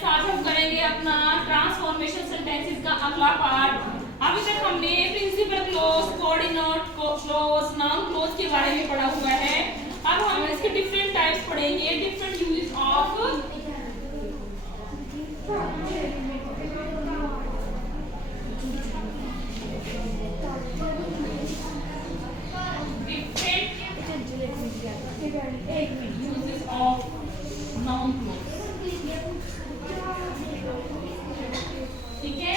Students, आज हम करेंगे अपना ट्रांसफॉर्मेशन सेंटेंसेस का अगला पार्ट। अभी तक हमने principal clause, coordinate clause, noun clause के बारे में पढ़ा हुआ है। अब हम इसके डिफरेंट टाइप्स पढ़ेंगे, different uses of uses of noun clause। ठीक है,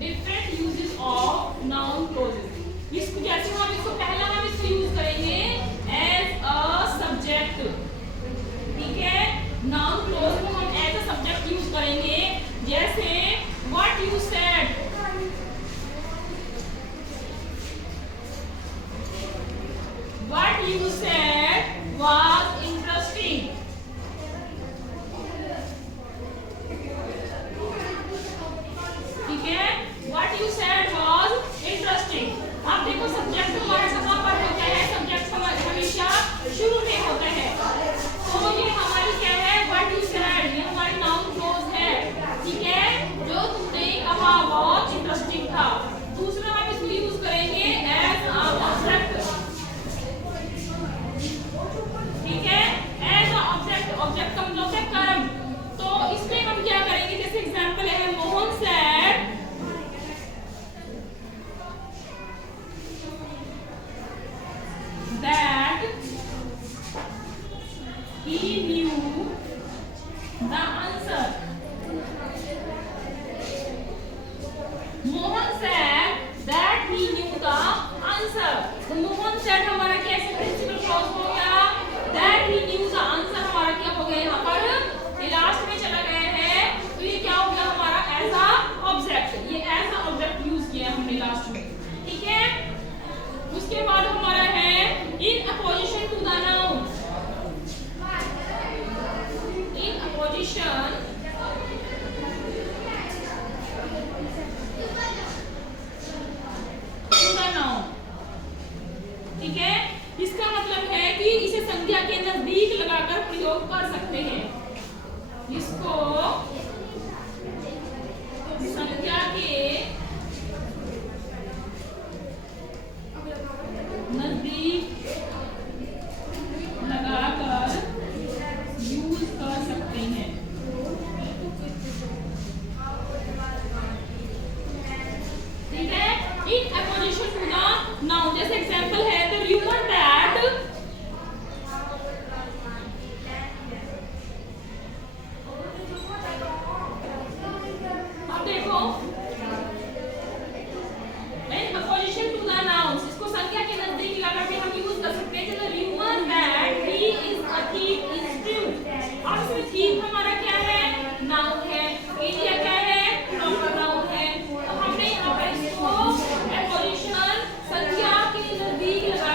different uses of noun clauses. इसको जैसे हम इसको पहला हम इसको यूज करेंगे एज अ सब्जेक्ट। ठीक है, नाउन क्लॉज को हम एज अ सब्जेक्ट यूज करेंगे। जैसे what you said, what you said was interesting. ठीक है, what you said was interesting. आप देखो सब्जेक्ट हमारा कहाँ पर होता है, सब्जेक्ट हमेशा शुरू में होता है। तो ये हमारी क्या है, व्हाट यू सेड, ये हमारी नाउन क्लॉज है। ठीक है, जो तुमने कहा बहुत इंटरेस्टिंग था। दूसरा हम इसको यूज करेंगे एज अ ऑब्जेक्ट। ठीक है, एज अ ऑब्जेक्ट, ऑब्जेक्ट का मतलब है कर्म। तो इसमें हम क्या करेंगे, जैसे एग्जांपल है Mohan said that he knew the answer। Mohan said that he knew the answer। तो मोहन said हमारा कैसे प्रिंसिपल क्लॉज हो गया, that he knew the answer हमारा क्या हो गया, यहाँ पर ये लास्ट में चला गया है। तो ये क्या हो गया हमारा एज अ ऑब्जेक्ट, ये एज अ ऑब्जेक्ट यूज किया हमने लास्ट में। ठीक है, उसके बाद हमारा है in opposition to the noun, in opposition to the noun। ठीक है, इसका मतलब है कि इसे संज्ञा के नजदीक लगाकर प्रयोग कर सकते हैं। इसको संज्ञा के नजदीक लगाकर यूज कर सकते हैं। ठीक है, in apposition to the noun. जैसे एग्जांपल है द ह्यूमन दैट, अब देखो in apposition to the noun, इसको संख्या के नजदीक लगा के हम यूज कर सकते हैं। The human that he is a thief is true. अब इसमें थीफ हमारा क्या है, नाउन है, एरिया क्या है, प्रॉपर नाउन है। तो हमने यहाँ पर इसको अपोजिशन संख्या के नजदीक लगा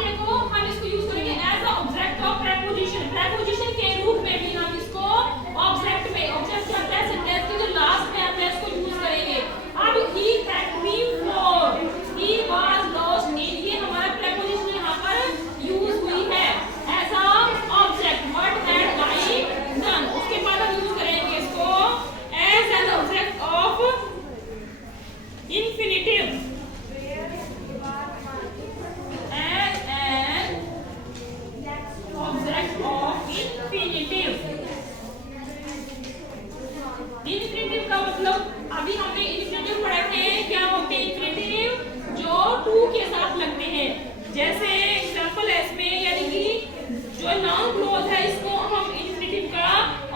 देखो हम इसको यूज करेंगे as a object of preposition. Preposition के रूप में भी हम इसको ऑब्जेक्ट में, ऑब्जेक्ट क्या होता है, सेंटेंस के जो लास्ट में आता है इसको यूज करेंगे। अब he thanked me for, he was lost in, ये हमारा प्रेपोजिशन यहाँ पर यूज हुई है as a object. What had I done, उसके बाद हम यूज करेंगे इसको as an object of infinitive, object of infinitive. Infinitive का मतलब अभी हमने इंफिनिटिव पढ़े थे, क्या होते हैं इंफिनिटिव, जो टू के साथ लगते हैं। जैसे एग्जांपल है इसमें, यानी कि जो नाउन क्लॉज है इसको हम इंफिनिटिव का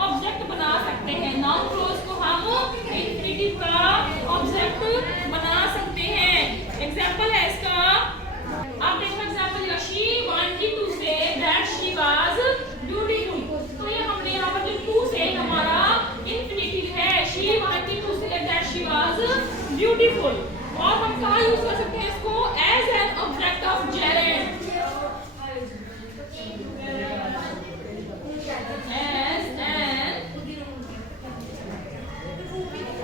ऑब्जेक्ट बना सकते हैं। नाउन क्लॉज को हम इंफिनिटिव का ऑब्जेक्ट बना सकते हैं। एग्जांपल है इसका, आप देखो example, she wanted to say that she was beautiful. तो ये हमने यहाँ पर जो टू से हमारा इंफिनिटिव है, she wanted to say that she was beautiful. और हम कहाँ यूज कर सकते हैं इसको, as an object of gerund, as an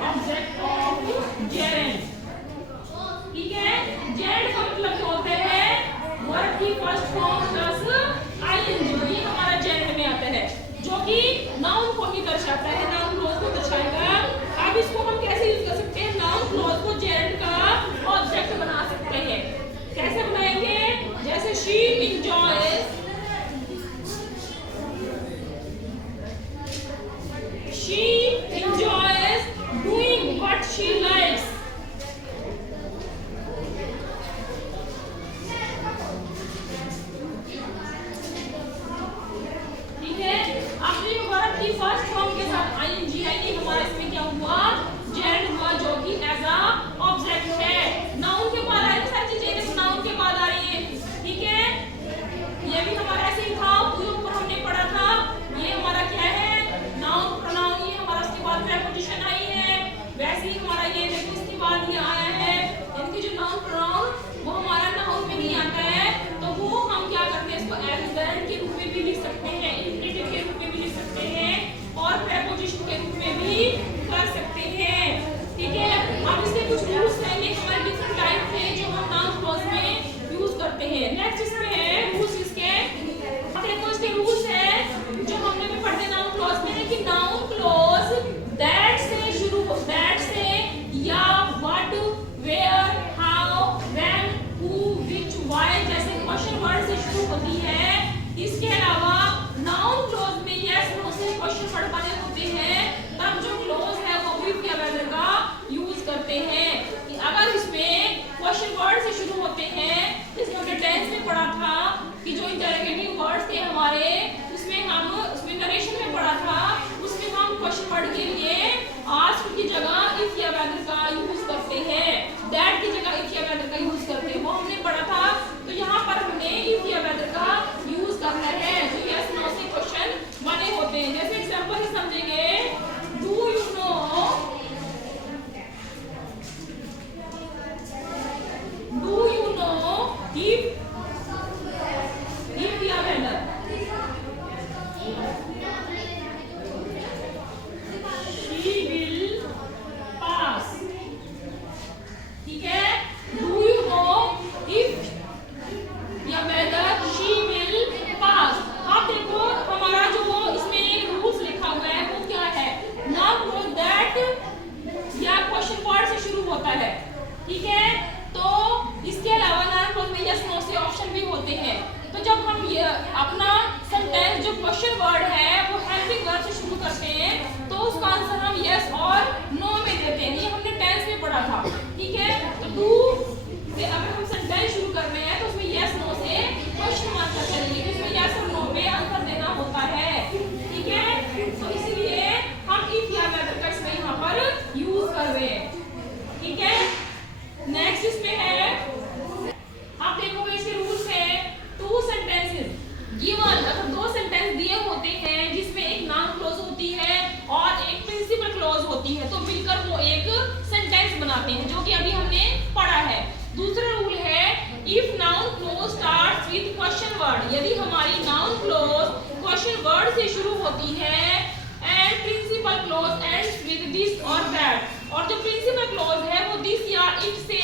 object of gerund. ठीक है, जेरेंट का मतलब क्या होता है, वर्ड की फर्स्ट फॉर्म प्लस आईएनजी, ये हमारा जेरेंट में आता है, जो कि नाउन को ही दर्शाता है, नाउन क्लॉज को दर्शाएगा। अब इसको हम कैसे यूज कर सकते हैं, नाउन क्लॉज को जेरेंट का ऑब्जेक्ट बना सकते हैं। कैसे बनाएंगे, जैसे she enjoys, she enjoys doing what she likes. First form के साथ आईएनजी है, ये हमारा इसमें क्या हुआ, जेरेंट हुआ, जो कि एज अ ऑब्जेक्ट है। नाउन के बाद आ रही है सारी चीजें, जैसे नाउन के बाद आ रही है। ठीक है, ये भी हमारा ऐसे ही था, ऊपर हमने पढ़ा था, ये हमारा क्या है, नाउन प्रोनाउन, ये हमारा उसके बाद प्रेपोजिशन आई है। वैसे ही हमारा ये देखिए इसके बाद ये आया है, इनकी जो नाउन प्रोनाउन वो हमारा नाउन में नहीं आता है, तो वो हम क्या करते हैं, इसको एज जेरेंट के रूप में भी लिख सकते हैं, इंफिनिटिव के रूप में भी लिख सकते हैं, और प्रेपोजिशन के रूप में भी कर सकते हैं। ठीक है, अब इसके कुछ रूल्स हैं, ये हमारे डिफरेंट टाइप हैं जो हम नाउन क्लॉज में यूज करते हैं। नेक्स्ट इसमें है रूल्स इसके, देखो इसके रूल्स हैं जो हमने भी पढ़े नाउन क्लॉज में, कि नाउन क्लॉज दैट से शुरू हो, दैट से या what, where, how, when, who, which, why जैसे क्वेश्चन वर्ड से शुरू होती है। इसके अलावा नाउन क्लॉज में यस नो से क्वेश्चन वर्ड बने होते हैं, तब जो क्लॉज है वो भी इफ या वेदर का यूज करते हैं। कि अगर इसमें क्वेश्चन वर्ड से शुरू होते हैं, इसमें हमने टेंस में पढ़ा था कि जो इंटरोगेटिव वर्ड्स थे हमारे, उसमें हम उसमें नरेशन में पढ़ा था, उसमें हम क्वेश्चन वर्ड के लिए आस्क की जगह इफ या वेदर का यूज करते हैं, दैट की जगह इफ या वेदर का यूज करते हैं, वो हमने पढ़ा था। तो यहाँ पर हमने इफ या वेदर का यूज करना है, तो यस नो से क्वेश्चन बने होते हैं। जैसे एग्जांपल से समझेंगे, do you know, do you know if या वेदर, शी विल पास। ठीक है, डू यू नो इफ या वेदर शी विल पास। आप देखो हमारा जो इसमें रूल्स लिखा हुआ है वो क्या है, नाउन क्लॉज दैट या क्वेश्चन वर्ड से शुरू होता है। ठीक है, तो इसके अलावा नाउन क्लॉज में यस नो से ऑप्शन भी होते हैं। तो जब हम ये अपना सेंटेंस जो क्वेश्चन वर्ड है वो हेल्पिंग वर्ड से शुरू करते हैं, तो उसका आंसर हम यस और नो में देते हैं, ये हमने टेंस में पढ़ा था। ठीक है, तो डू से अगर हम सेंटेंस शुरू कर रहे हैं तो उसमें यस नो से क्वेश्चन आंसर करेंगे, उसमें यस और नो में आंसर देना होता है। ठीक है, तो इसलिए हम इफ या वेदर का इसमें यहाँ पर यूज कर रहे हैं। ठीक है, नेक्स्ट इसमें है, आप देखो इसके रूल्स है, टू सेंटेंसेस गिवन, अगर दो सेंटेंस दिए होते हैं जिसमें एक नाउन क्लॉज होती है और एक प्रिंसिपल क्लॉज होती है, तो मिलकर वो एक सेंटेंस बनाते हैं, जो कि अभी हमने पढ़ा है। दूसरा रूल है, if noun close starts with question word, यदि हमारी नाउन क्लोज क्वेश्चन वर्ड से शुरू होती है, and principal clause ends with this और दैट, और जो प्रिंसिपल क्लोज है वो दिस या इट से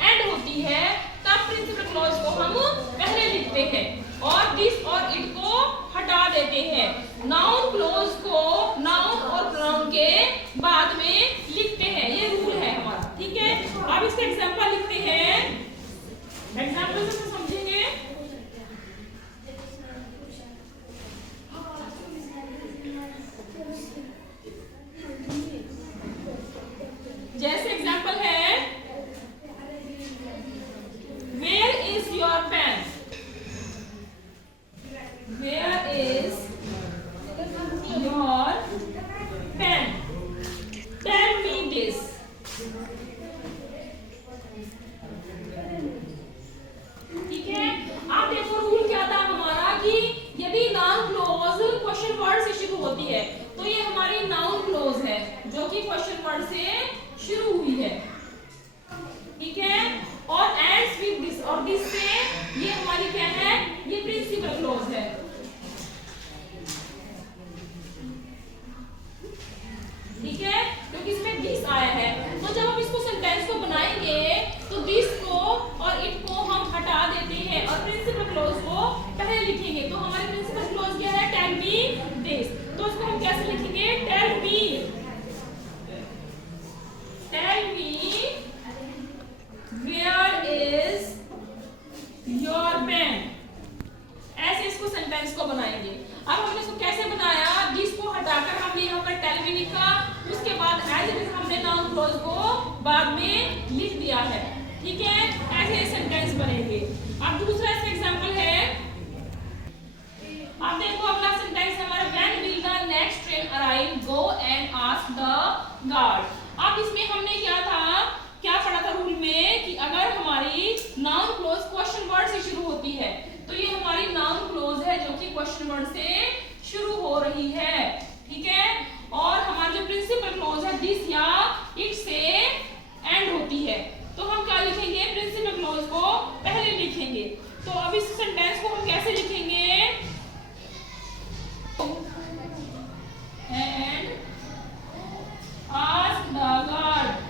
एंड होती है, तब प्रिंसिपल क्लोज को हम पहले लिखते हैं और दिस और इट को हटा देते हैं। नाउन क्लोज को नाउन और प्रोनाउन के बाद में लिखते हैं, ये रूल है हमारा, ठीक है। अब इसका एग्जांपल लिखते हैं, एग्जांपल से समझेंगे। जैसे एग्जांपल है, where is your pen, where is your pen, tell me this. ठीक है, आप देखो रूल क्या था हमारा कि यदि नाउन क्लोज क्वेश्चन वर्ड से शुरू होती है तो ये हमारी नाउन क्लोज है जो कि क्वेश्चन वर्ड से शुरू हुई है, ठीक है। और एंड्स विद दिस और दिस से ये हमारी क्या है, ये प्रिंसिपल क्लोज है, ठीक है, क्योंकि इसमें दिस आया है। तो जब हम इसको सेंटेंस को बनाएंगे तो दिस को और इट को हम हटा देते हैं और प्रिंसिपल क्लोज को पहले लिखेंगे। तो हमारे प्रिंसिपल क्लोज क्या है, टेल मी दिस, तो इसको हम कैसे लिखेंगे, tell me where is your pen, ऐसे इसको सेंटेंस को बनाएंगे। अब हमने इसको कैसे बनाया, दिस को हटाकर हमने यहाँ पर टेल मी लिखा, उसके बाद एज इट इज हमने नाउन क्लोज को बाद में लिख दिया है, ठीक है। ऐसे सेंटेंस बनेंगे। अब दूसरा इसका एग्जांपल है, अब देखो अगला सेंटेंस हमारा, when will the next train arrive, go and ask the guard. अब इसमें हमने क्या पढ़ा था रूल में कि अगर हमारी नाउन क्लोज क्वेश्चन वर्ड से शुरू होती है तो ये हमारी नाउन क्लोज है जो कि क्वेश्चन वर्ड से शुरू हो रही है, ठीक है। और हमारी जो प्रिंसिपल क्लोज है दिस या इट से एंड होती है, तो हम क्या लिखेंगे, प्रिंसिपल क्लोज को पहले लिखेंगे। तो अब इस सेंटेंस को हम कैसे लिखेंगे, and ask the guard,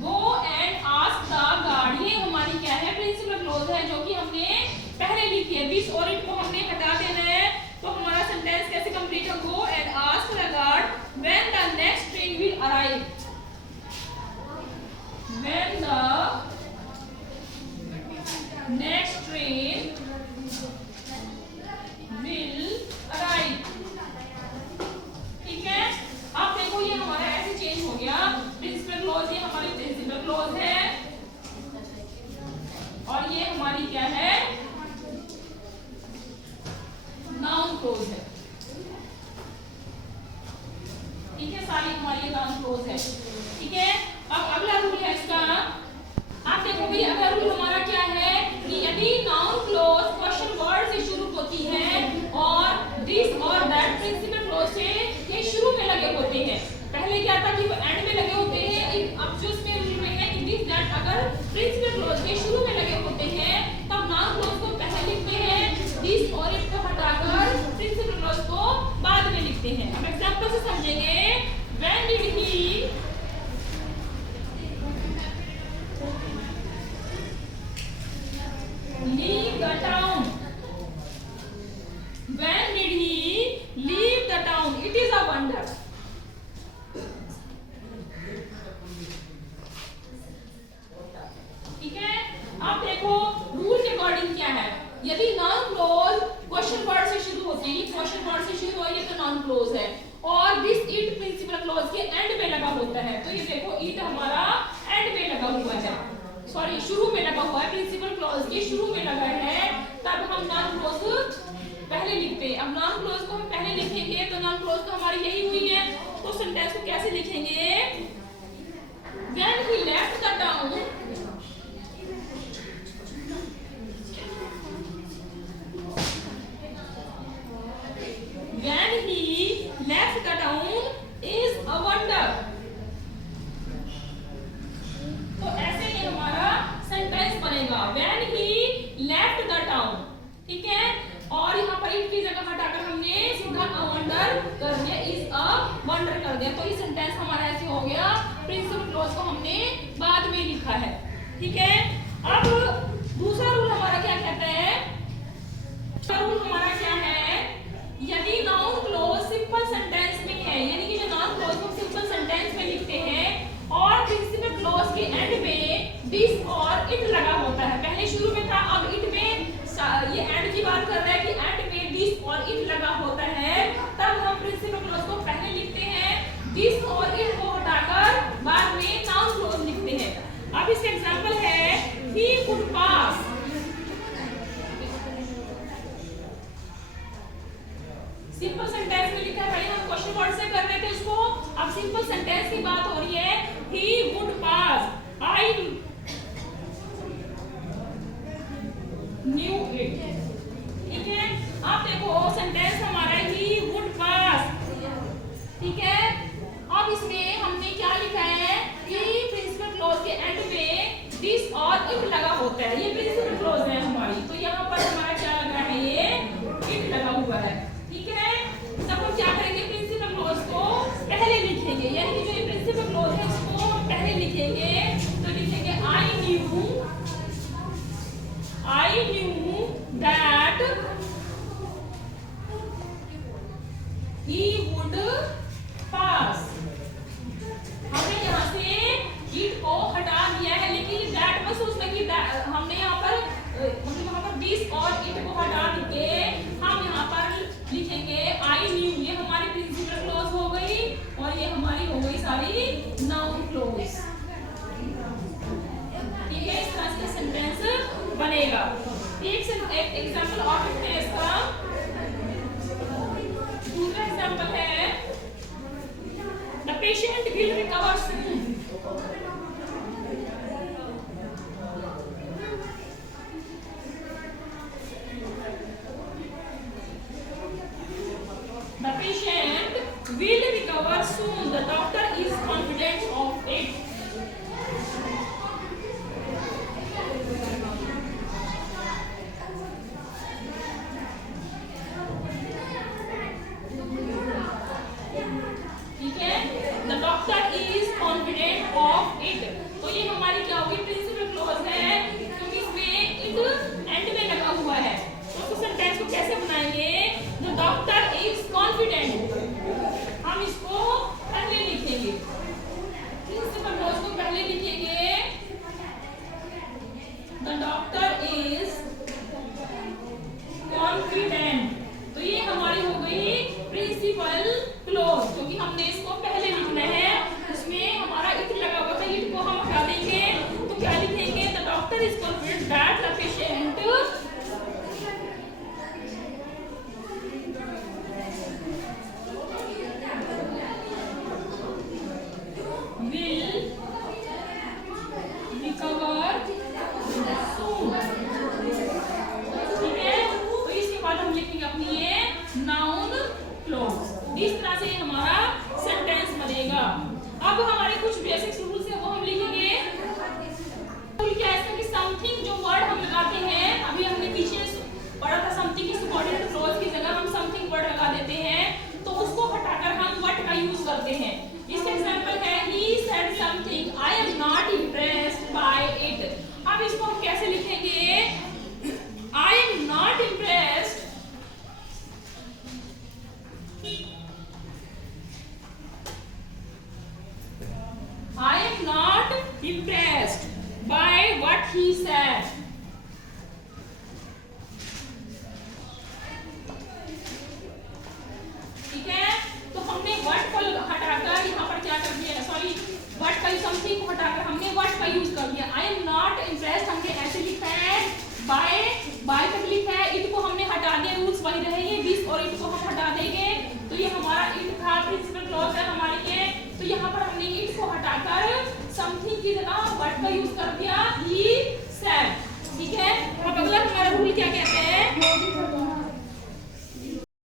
go and ask the guard, ये हमारी क्या है, प्रिंसिपल क्लोज है जो कि हमने पहले लिखी है। दिस और इट को हमने हटा देना है, तो हमारा सेंटेंस कैसे कंप्लीट है, go and ask the guard when the next train will arrive, when the next train will arrive, ठीक है। अब देखो ये हमारा ऐसे चेंज हो गया, प्रिंसिपल क्लोज ये हमारी प्रिंसिपल क्लोज है और ये हमारी क्या है, नाउन क्लोज है, ठीक है, सारी हमारी नाउन क्लोज है, ठीक है। अब अगला रूल है इसका, आप देखो भाई अगला रूल हमारा क्या है कि यदि नाउन क्लोज क्वेश्चन वर्ड से शुरू होती है और दिस और दैट प्रिंसिपल क्लोज से ये शुरू में लगे होते हैं, पहले क्या था कि वो एंड में लगे होते हैं, अब जो इसमें रूल में है कि दिस दैट अगर प्रिंसिपल क्लोज के शुरू में लगे होते हैं तब नाउन क्लोज को पहले लिखते हैं, दिस और इट को हटाकर प्रिंसिपल क्लोज को बाद में लिखते हैं। अब एग्जांपल से समझेंगे, when did he leave the town, when did he leave the town, it is a wonder, ठीक है। अब देखो रूल के अकॉर्डिंग क्या है, यदि नाउन क्लोज क्वेश्चन वर्ड से शुरू होती है, क्वेश्चन वर्ड से शुरू हुई तो नाउन क्लोज है, और दिस इट प्रिंसिपल क्लोज के एंड में लगा होता है, तो ये देखो इट हमारा एंड में लगा हुआ है, सॉरी शुरू में लगा हुआ है, प्रिंसिपल क्लॉज के शुरू में लगा है, तब हम नाउन क्लॉज पहले लिखते हैं। अब नाउन क्लॉज को हम पहले लिखेंगे तो नाउन क्लॉज तो हमारी यही हुई है, तो सेंटेंस को कैसे लिखेंगे, when he left the town, when he left the town is a wonder. तो ऐसे ही हमारा सेंटेंस को हमने बाद में लिखा है। ठीक है, अब दूसरा रूल हमारा क्या कहता है? दूसरा रूल हमारा क्या है? यदि नाउन क्लोज सिंपल सेंटेंस में है, यानी कि जो नाउन क्लोज को सिंपल सेंटेंस में लिखते हैं और प्रिंसिपल क्लोज के एंड में दिस और इट लगा होता है। पहले शुरू में था, अब इट में ये एंड की बात कर रहा है कि एंड में दिस और इट लगा होता है, तब हम प्रिंसिपल क्लोज को पहले लिखते हैं, दिस और इट को हटाकर बाद में नाउन क्लोज लिखते हैं। अब इसका एग्जांपल है he could pass. Simple sentence में लिखा है, पहले हम क्वेश्चन वर्ड से कर रहे थे उसको, अब सिंपल सेंटेंस की बात हो रही है। He would pass, I knew it. ठीक है, आप देखो सेंटेंस हमारा ही वुड पास। ठीक है, अब इसमें हमने क्या लिखा है कि प्रिंसिपल क्लोज के एंड में दिस और इट लगा होता है, ये प्रिंसिपल क्लोज है हमारी, तो यहाँ पर हमारा क्या लगा है? ये इट लगा हुआ है। ठीक है, तब हम क्या करेंगे? प्रिंसिपल क्लोज को पहले लिखेंगे, यानी कि जो ये प्रिंसिपल क्लोज है इसको हम पहले लिखेंगे, तो लिखेंगे I knew that he would pass। हमने यहाँ से it को हटा दिया है, लेकिन that बस उसमें कि हमने यहाँ पर मतलब यहाँ पर this और it को हटा के हम यहाँ पर लिखेंगे I knew। ये हमारी प्रिंसिपल क्लोज हो गई और ये हमारी हो गई सारी नाउन क्लोज। ठीक है, इस तरह से सेंटेंस बनेगा। एक एग्जांपल और लिखते हैं इसका। दूसरा एग्जांपल है the patient will recover soon. The patient will recover soon, the doctor is confident of it. तो ये हमारी क्या होगी? प्रिंसिपल क्लोज है, क्योंकि इसमें इट एंड में लगा हुआ है। तो उस सेंटेंस को कैसे बनाएंगे? द डॉक्टर इज कॉन्फिडेंट, हम इसको पहले लिखेंगे, प्रिंसिपल क्लोज को पहले लिखेंगे, द डॉक्टर इज कॉन्फिडेंट। तो ये हमारी हो गई प्रिंसिपल क्लोज, क्योंकि हमने इसको पहले लिखना है, उसमें हमारा इट लगा हुआ था, इट को हम हटा देंगे, तो क्या लिखेंगे? The doctor is confident that the patient will recover soon. ठीक है, तो इसके बाद हम लिखेंगे अपनी ये नाउन क्लोज। इस तरह से हमारा सेंटेंस बनेगा। अब हमारे कुछ बेसिक्स रूल्स है वो हम लिखेंगे। रूल क्या है कि समथिंग जो वर्ड हम लगाते हैं, अभी हमने पीछे पढ़ा था समथिंग की सबऑर्डिनेट क्लॉज की जगह हम समथिंग वर्ड लगा देते हैं, तो उसको हटाकर हम व्हाट का यूज करते हैं। इसका एग्जांपल है he said something I am not impressed by it. अब इसको हम कैसे लिखेंगे? I am not impressed I am not impressed by what he said। ठीक है, तो हमने what को हटाकर यहाँ पर क्या कर दिया? सॉरी, what का something को हटाकर हमने what का यूज कर दिया। I am not impressed हमने ऐसे लिखा है, by तक लिखा है, it को हमने हटा दिया, रूल्स वही रहेंगे, this और it को हम हटा देंगे, तो ये हमारा it था।